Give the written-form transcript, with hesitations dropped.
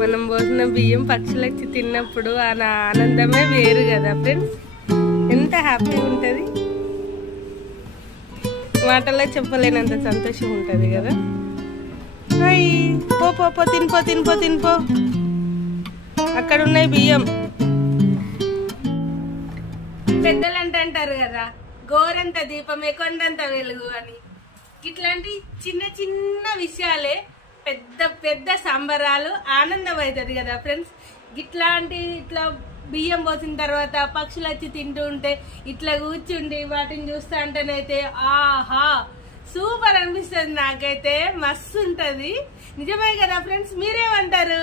మనం పోసిన బియ్యం పక్షులకి తిన్నప్పుడు ఆ ఆనందమే వేరు కదా ఫ్రెండ్స్. ఎంత హ్యాపీగా ఉంటుంది, మాటల్లో చెప్పలేనంత సంతోషం ఉంటుంది కదా. పో పో పో తినిపో తినిపో తినిపో, అక్కడ ఉన్నాయి బియ్యం. పెద్దలు అంటారు కదా, గోరంత దీపమే కొండంత వెలుగు అని. ఇట్లాంటి చిన్న చిన్న విషయాలే పెద్ద పెద్ద సంబరాలు, ఆనందం అవుతుంది కదా ఫ్రెండ్స్. ఇట్లా బియ్యం పోసిన తర్వాత పక్షులు వచ్చి తింటూ ఉంటే ఇట్లా కూర్చుండి వాటిని చూస్తా అంటేనైతే ఆహా సూపర్ అనిపిస్తుంది. నాకైతే మస్తు ఉంటది. నిజమే కదా ఫ్రెండ్స్, మీరేమంటారు?